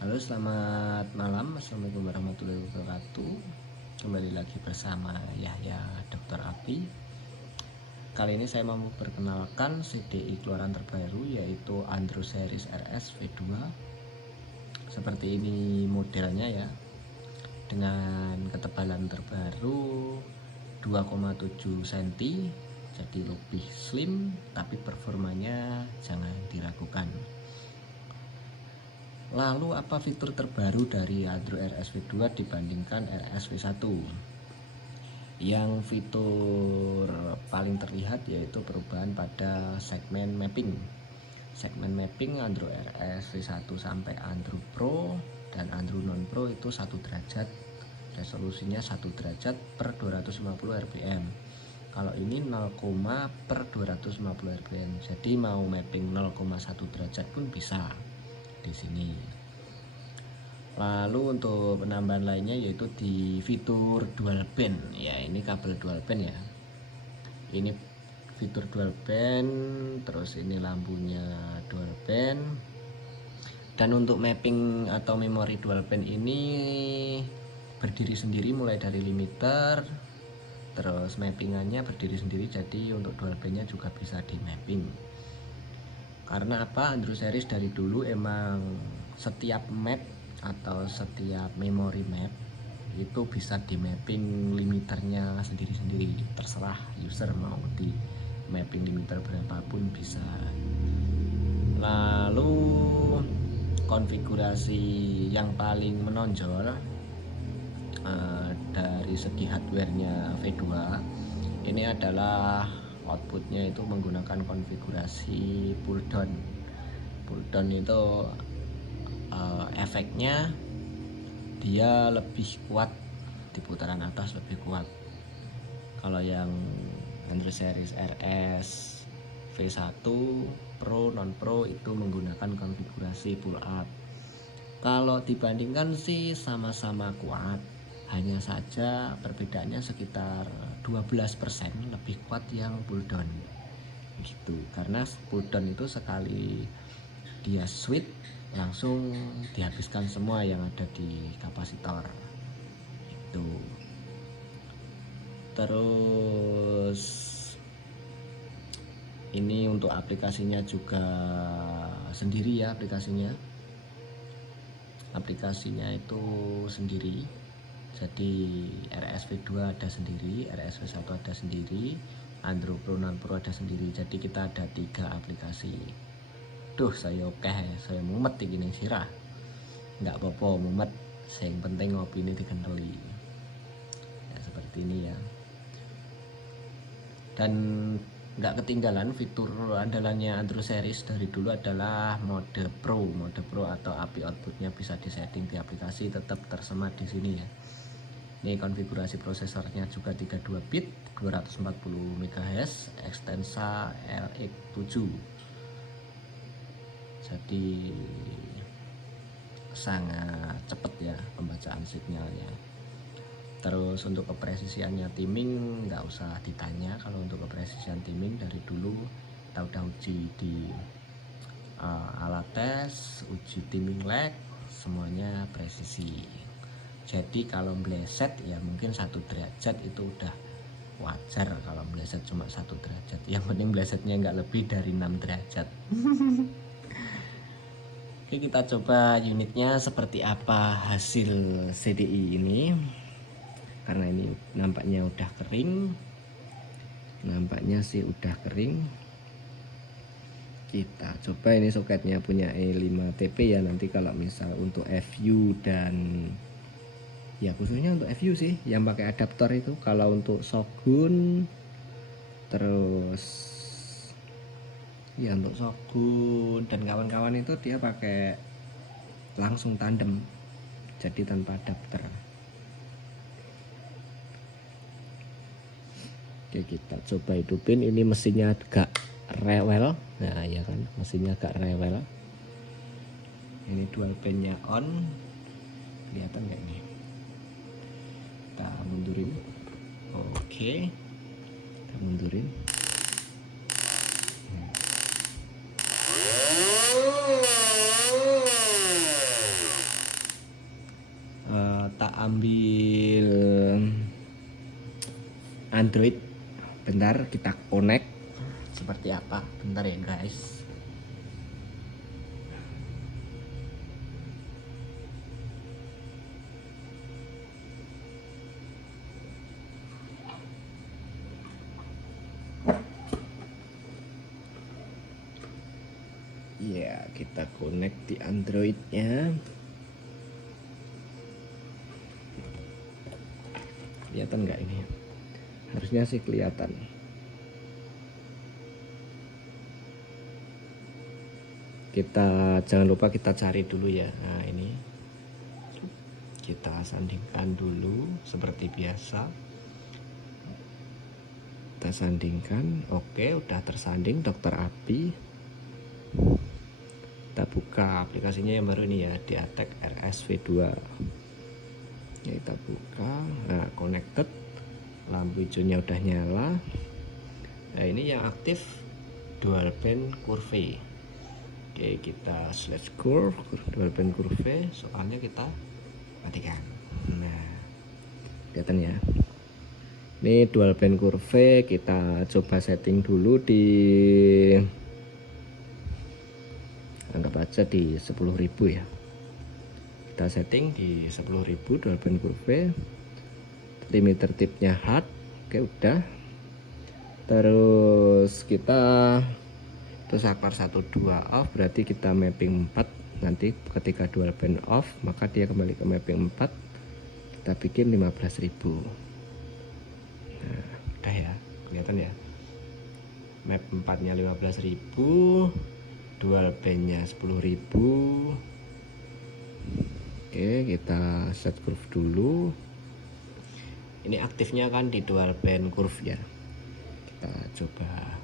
Halo, selamat malam. Assalamualaikum warahmatullahi wabarakatuh. Kembali lagi bersama Yahya Dr. Api. Kali ini saya mau memperkenalkan CDI keluaran terbaru, yaitu Android Series RS V2. Seperti ini modelnya ya, dengan ketebalan terbaru 2,7 cm, jadi lebih slim, tapi performanya jangan diragukan. Lalu apa fitur terbaru dari Android RS V2 dibandingkan RS V1? Yang fitur paling terlihat yaitu perubahan pada segmen mapping. Segmen mapping Android RS V1 sampai Android Pro dan Android Non Pro itu 1 derajat. Resolusinya 1 derajat per 250 rpm. Kalau ini 0, per 250 rpm. Jadi mau mapping 0,1 derajat pun bisa di sini. Lalu untuk penambahan lainnya yaitu di fitur dual band. Ya, ini kabel dual band ya. Ini fitur dual band, terus ini lampunya dual band. Dan untuk mapping atau memori dual band ini berdiri sendiri mulai dari limiter. Terus mappingannya berdiri sendiri, jadi untuk dual bandnya juga bisa di mapping. Karena apa? Android series dari dulu emang setiap map atau setiap memori map itu bisa di mapping limiternya sendiri-sendiri, terserah user mau di mapping limiter berapapun bisa. Lalu konfigurasi yang paling menonjol dari segi hardwarenya V2 ini adalah outputnya itu menggunakan konfigurasi pull down. Pull down itu efeknya dia lebih kuat, di putaran atas lebih kuat. Kalau yang Android Series RS V1 Pro Non Pro itu menggunakan konfigurasi pull up. Kalau dibandingkan sih sama-sama kuat, hanya saja perbedaannya sekitar 12% lebih kuat yang pull down gitu. Karena pull down itu sekali dia switch langsung dihabiskan semua yang ada di kapasitor itu. Terus ini untuk aplikasinya juga sendiri ya, aplikasinya itu sendiri. Jadi RS V2 ada sendiri, RS V1 ada sendiri, Android Pro Non Pro ada sendiri. Jadi kita ada 3 aplikasi. Duh, saya saya mumet iki sirah. Nggak apa-apa mumet, yang penting ngopi ini dikendali. Ya seperti ini ya. Dan nggak ketinggalan fitur andalannya Android series dari dulu adalah mode Pro atau API outputnya bisa disetting di aplikasi, tetap tersemat di sini ya. Ini konfigurasi prosesornya juga 32 bit 240 MHz Extensa LX7. Jadi sangat cepat ya pembacaan sinyalnya. Terus untuk kepresisiannya timing nggak usah ditanya. Kalau untuk kepresisian timing dari dulu kita udah uji di alat tes, uji timing lag, semuanya presisi. Jadi kalau meleset ya mungkin 1 derajat itu udah wajar. Kalau meleset cuma 1 derajat, yang penting melesetnya nggak lebih dari 6 derajat. Oke, kita coba unitnya seperti apa hasil CDI ini. Karena ini nampaknya udah kering, nampaknya sih udah kering. Kita coba, ini soketnya punya E5TP ya. Nanti kalau misal untuk FU dan ya khususnya untuk FU sih yang pakai adaptor itu. Kalau untuk Shogun terus ya untuk Shogun dan kawan-kawan itu dia pakai langsung tandem, jadi tanpa adapter. Oke, kita coba hidupin. Ini mesinnya agak rewel. Nah ya kan, mesinnya agak rewel. Ini dual bandnya on, kelihatan nggak ini? Kita mundurin. Oke, kita mundurin. ambil Android, bentar kita connect seperti apa, bentar ya guys. Ya, kita connect di Androidnya. Kelihatan nggak ini? Harusnya sih kelihatan. Kita jangan lupa kita cari dulu ya. Nah, ini kita sandingkan dulu seperti biasa. Kita sandingkan. Oke, udah tersanding Dokter Abi. Kita buka aplikasinya yang baru ini ya, Diatek RSV2. Ya, kita buka. Nah, connected. Lampu hijaunya udah nyala. Nah, ini yang aktif dual band curve. Oke, kita slash curve dual band curve, soalnya kita matikan. Nah, kelihatan ya. Ini dual band curve, kita coba setting dulu di, anggap aja di 10.000 ya. Kita setting di 10.000 dual band curve. Limiter tipnya hard. Oke, udah. Terus kita terus akar 12 off, berarti kita mapping 4. Nanti ketika dual band off maka dia kembali ke mapping 4. Kita bikin 15.000. Nah, udah ya, kelihatan ya. Map 4 nya 15.000, dual band nya 10.000. Oke, kita set curve dulu. Ini aktifnya kan di dual band curve ya. Kita coba.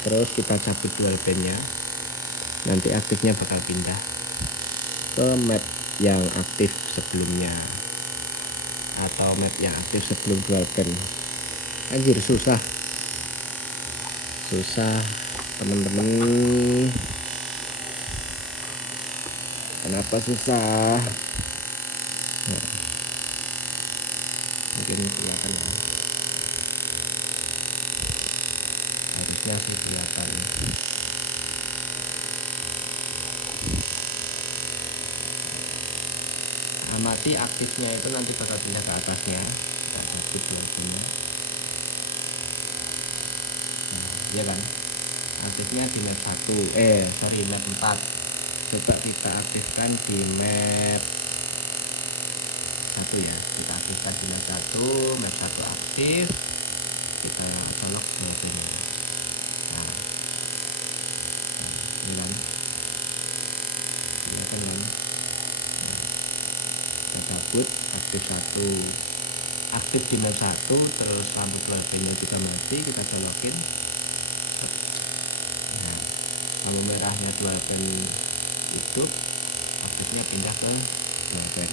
Terus kita cabut dual bandnya, nanti aktifnya bakal pindah ke map yang aktif sebelumnya atau map yang aktif sebelum dual band. Anjir, susah teman-teman. Kenapa susah? Nah, mungkin kelihatan ya. Harusnya sih kelihatan. Amati aktifnya itu nanti bakal pindah ke atasnya. Kita cabut dualnya. Nah, ya kan? Aktifnya di map 1. Map 4. Coba kita aktifkan di map 1 ya. Kita aktifkan di map 1, map 1 aktif. Kita colok dualnya. Nah, ini kan kelihatan kan. Nah, kita cabut aktif 1, aktif di map 1, terus lampu dualnya juga mati, kita colokin. Nah, lampu merahnya dualband hidup, aktifnya pindah ke dualband.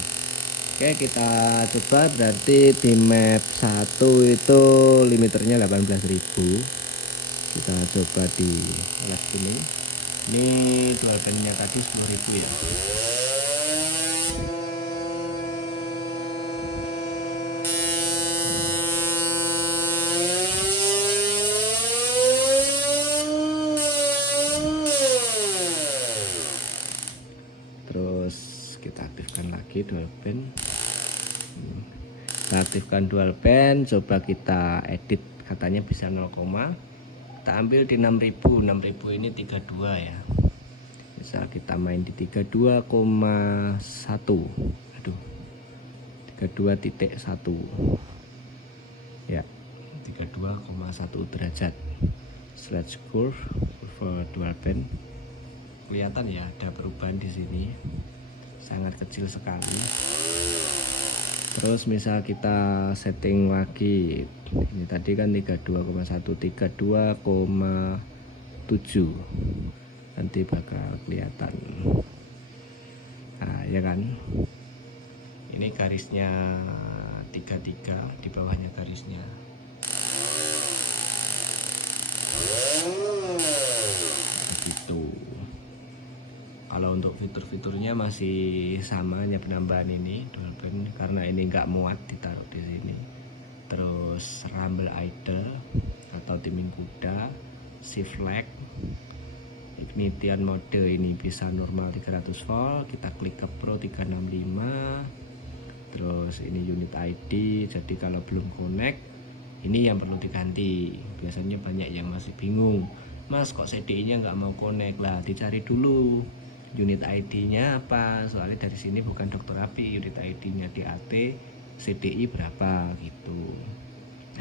Oke, kita coba. Berarti di map 1 itu limiternya 18.000. Kita coba di lab ini. Ini dual bandnya tadi 10.000 ya. Terus kita aktifkan lagi dual band. Kita aktifkan dual band, coba kita edit, katanya bisa 0, kita ambil di 6.000 ini 32 ya. Misal kita main di 32,1. Aduh. 32.1. Ya, 32,1 derajat. Slash curve dual band. Kelihatan ya ada perubahan di sini. Sangat kecil sekali. Terus misal kita setting lagi, ini tadi kan 32,1, 32,7, nanti bakal kelihatan. Nah, ya kan, ini garisnya 33, di bawahnya garisnya. Begitu. Kalau untuk fitur-fiturnya masih sama, hanya penambahan ini dual band karena ini nggak muat ditaruh di sini. Terus rumble idle atau timing kuda, shift lag, ignition mode ini bisa normal 300 volt, kita klik ke pro 365. Terus ini unit ID, jadi kalau belum connect ini yang perlu diganti. Biasanya banyak yang masih bingung, Mas kok CDI nya nggak mau connect. Lah dicari dulu unit ID nya apa, soalnya dari sini bukan dokter api, unit ID nya DAT CDI berapa gitu.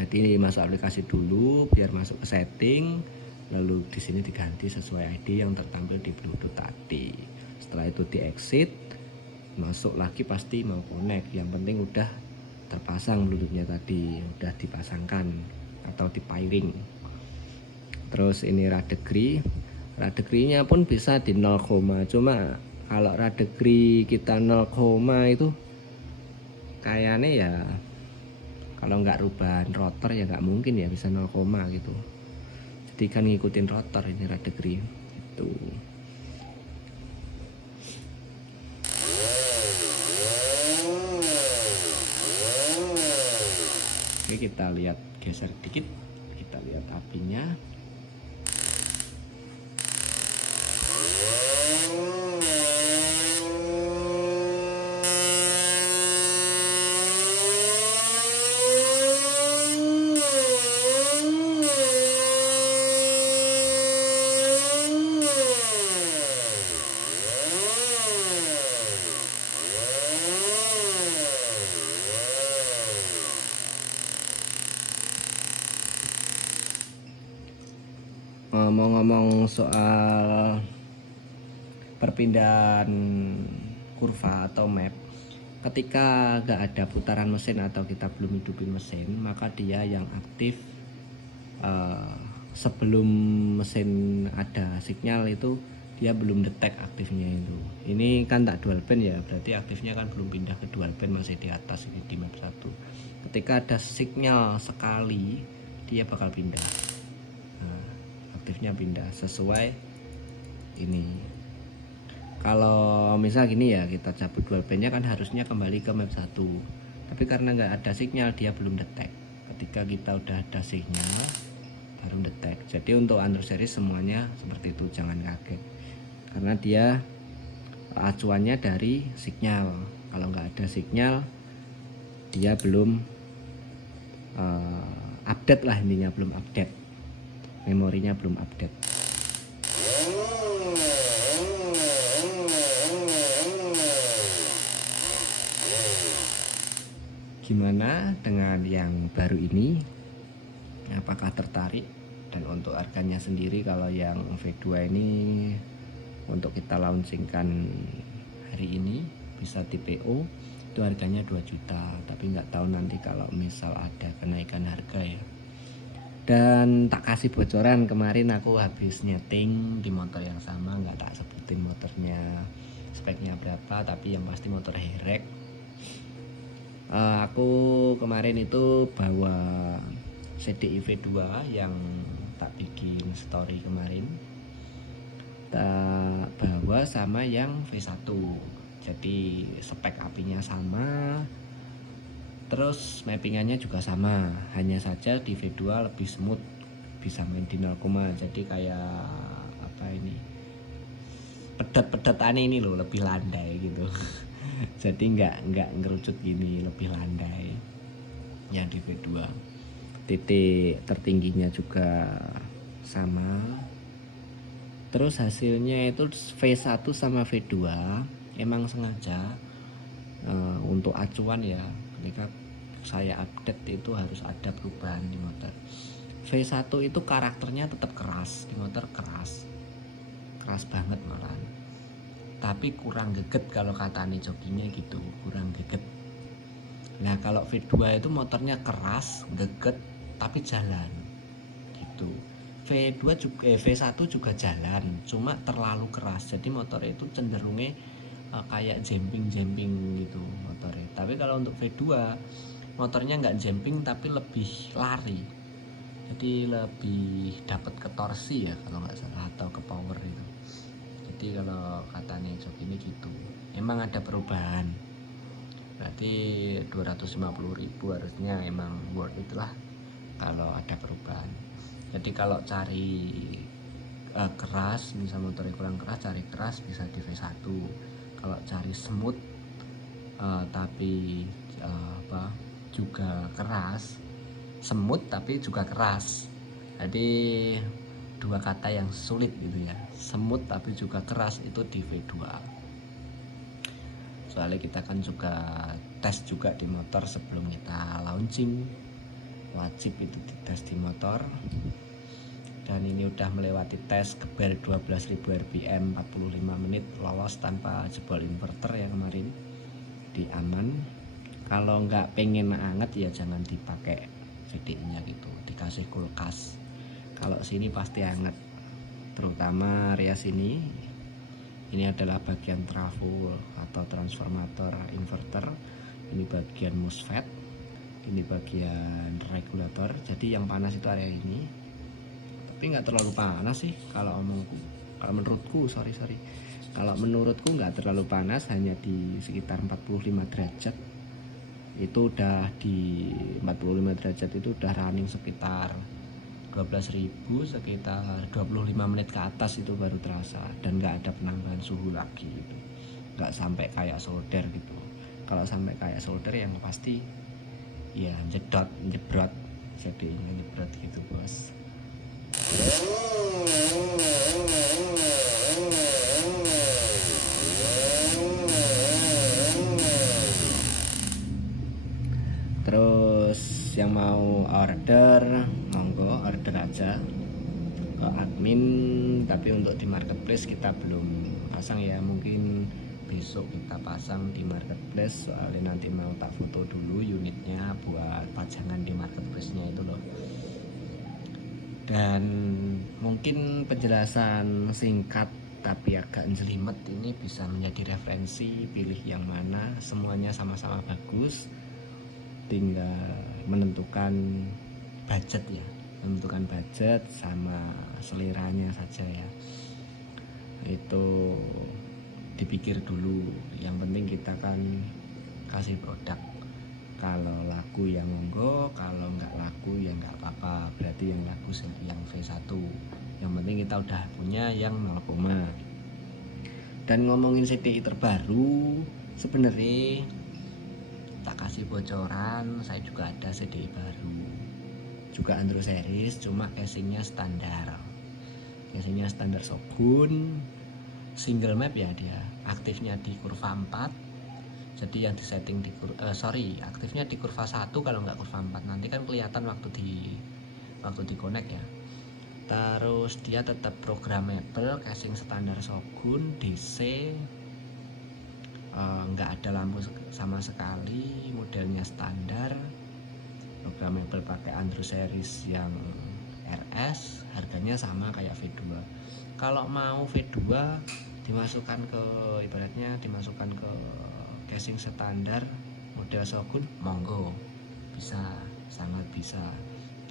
Jadi masuk aplikasi dulu biar masuk ke setting, lalu di sini diganti sesuai ID yang tertampil di Bluetooth tadi. Setelah itu di exit, masuk lagi pasti mau connect. Yang penting udah terpasang Bluetoothnya tadi, udah dipasangkan atau dipiring. Terus ini radegri nya pun bisa di 0, cuma kalau radegri kita 0, itu kayaknya ya kalau nggak rubahan rotor ya nggak mungkin ya bisa 0, gitu. Jadi kan ngikutin rotor ini radegri itu. Oke, kita lihat, geser dikit, kita lihat apinya. Ngomong-ngomong soal perpindahan kurva atau map, ketika gak ada putaran mesin atau kita belum hidupin mesin, maka dia yang aktif sebelum mesin ada sinyal itu dia belum detect aktifnya itu. Ini kan tak dual band ya, berarti aktifnya kan belum pindah ke dual band, masih di atas ini di map 1. Ketika ada sinyal sekali dia bakal pindah, aktifnya pindah sesuai ini. Kalau misal gini ya, kita cabut dual bandnya kan harusnya kembali ke map 1, tapi karena nggak ada sinyal dia belum detect. Ketika kita udah ada sinyal baru detect. Jadi untuk Android series semuanya seperti itu, jangan kaget karena dia acuannya dari sinyal. Kalau nggak ada sinyal dia belum update lah, intinya belum update, memorinya belum update. Gimana dengan yang baru ini? Apakah tertarik? Dan untuk harganya sendiri, kalau yang V2 ini untuk kita launchingkan hari ini bisa di PO, itu harganya 2 juta, tapi nggak tahu nanti kalau misal ada kenaikan harga ya. Dan tak kasih bocoran, kemarin aku habis nyeting di motor yang sama, nggak tak sebutin motornya speknya berapa, tapi yang pasti motor herek. Aku kemarin itu bawa CDI V2 yang tak bikin story kemarin, tak bawa sama yang V1, jadi spek apinya sama, terus mappingannya juga sama, hanya saja di V2 lebih smooth, bisa main di 0, jadi kayak apa ini, pedet-pedetan ini loh, lebih landai gitu. Jadi nggak ngerucut gini, lebih landai yang di V2. Titik tertingginya juga sama. Terus hasilnya itu V1 sama V2 emang sengaja untuk acuan ya, ketika saya update itu harus ada perubahan di motor. V1 itu karakternya tetap keras, di motor keras banget malah, tapi kurang geget kalau kata nih jokinya gitu, kurang geget. Nah kalau V2 itu motornya keras, geget, tapi jalan gitu. V2 juga, V1 juga jalan, cuma terlalu keras, jadi motornya itu cenderungnya kayak jumping gitu motornya. Tapi kalau untuk V2 motornya nggak jumping tapi lebih lari, jadi lebih dapat ke torsi ya kalau nggak salah, atau ke power itu. Jadi Jadi kalau katanya jok ini gitu, emang ada perubahan. Berarti 250.000 harusnya emang worth it lah kalau ada perubahan. Jadi kalau cari keras, misal motornya kurang keras, cari keras bisa di V1. Kalau cari smooth tapi juga keras, smooth tapi juga keras, jadi dua kata yang sulit gitu ya, smooth tapi juga keras, itu di V2. Soalnya kita kan juga tes juga di motor sebelum kita launching, wajib itu dites di motor. Dan ini udah melewati tes geber 12.000 rpm 45 menit, lolos tanpa jebol inverter ya kemarin, di aman. Kalau nggak pengen anget ya jangan dipakai VDI-nya gitu, dikasih kulkas. Kalau sini pasti anget, terutama area sini. Ini adalah bagian trafo atau transformator inverter, ini bagian MOSFET, ini bagian regulator. Jadi yang panas itu area ini, tapi nggak terlalu panas sih kalau omongku. Kalau menurutku, kalau menurutku nggak terlalu panas, hanya di sekitar 45 derajat. Itu udah di 45 derajat itu udah running sekitar 12.000, sekitar 25 menit ke atas itu baru terasa, dan nggak ada penambahan suhu lagi gitu. Nggak sampai kayak solder gitu. Kalau sampai kayak solder yang pasti ya jebrot, jadi nyebrot gitu bos. Terus yang mau order, monggo order aja ke admin. Tapi untuk di marketplace kita belum pasang ya, mungkin besok kita pasang di marketplace. Soalnya nanti mau tak foto dulu unitnya buat pajangan di marketplace-nya itu loh. Dan mungkin penjelasan singkat tapi agak jelimet ini bisa menjadi referensi, pilih yang mana, semuanya sama-sama bagus, tinggal menentukan budget ya, menentukan budget sama seleranya saja ya. Itu dipikir dulu, yang penting kita kan kasih produk. Kalau laku ya monggo, kalau nggak laku ya nggak apa-apa, berarti yang laku yang V1. Yang penting kita udah punya yang 0, dan ngomongin CDI terbaru, sebenarnya tak kasih bocoran, saya juga ada CDI baru, juga Andro series, cuma casingnya standar Shogun, single map ya, dia aktifnya di kurva 4. Jadi yang disetting di aktifnya di kurva 1 kalau nggak kurva 4. Nanti kan kelihatan waktu di connect ya. Terus dia tetap programmable, casing standar Shogun, DC, nggak ada lampu sama sekali, modelnya standar, programmable pakai Andro series yang RS, harganya sama kayak V2. Kalau mau V2 dimasukkan ke casing standar model Shogun, monggo, bisa, sangat bisa.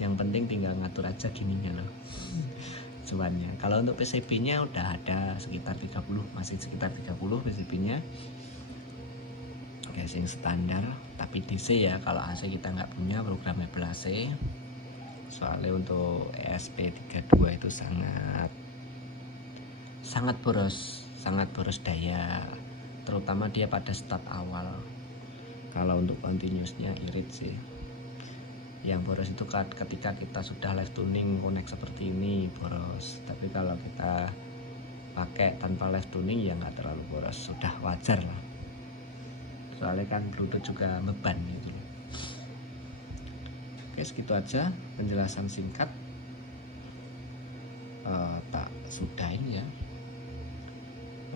Yang penting tinggal ngatur aja gininya loh, cuannya. Kalau untuk PCB nya udah ada sekitar 30, masih sekitar 30 PCB nya, casing standar tapi DC ya. Kalau AC kita nggak punya programmable AC, soalnya untuk ESP32 itu sangat boros daya, terutama dia pada start awal. Kalau untuk continuousnya irit sih. Yang boros itu ketika kita sudah live tuning connect seperti ini boros, tapi kalau kita pakai tanpa live tuning ya nggak terlalu boros, sudah wajar lah, soalnya kan Bluetooth juga beban gitu. Oke, segitu aja penjelasan singkat, tak sudahin ya.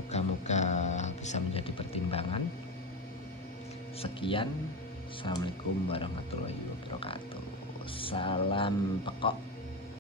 Moga-moga bisa menjadi pertimbangan. Sekian, assalamualaikum warahmatullahi wabarakatuh. Salam pekok.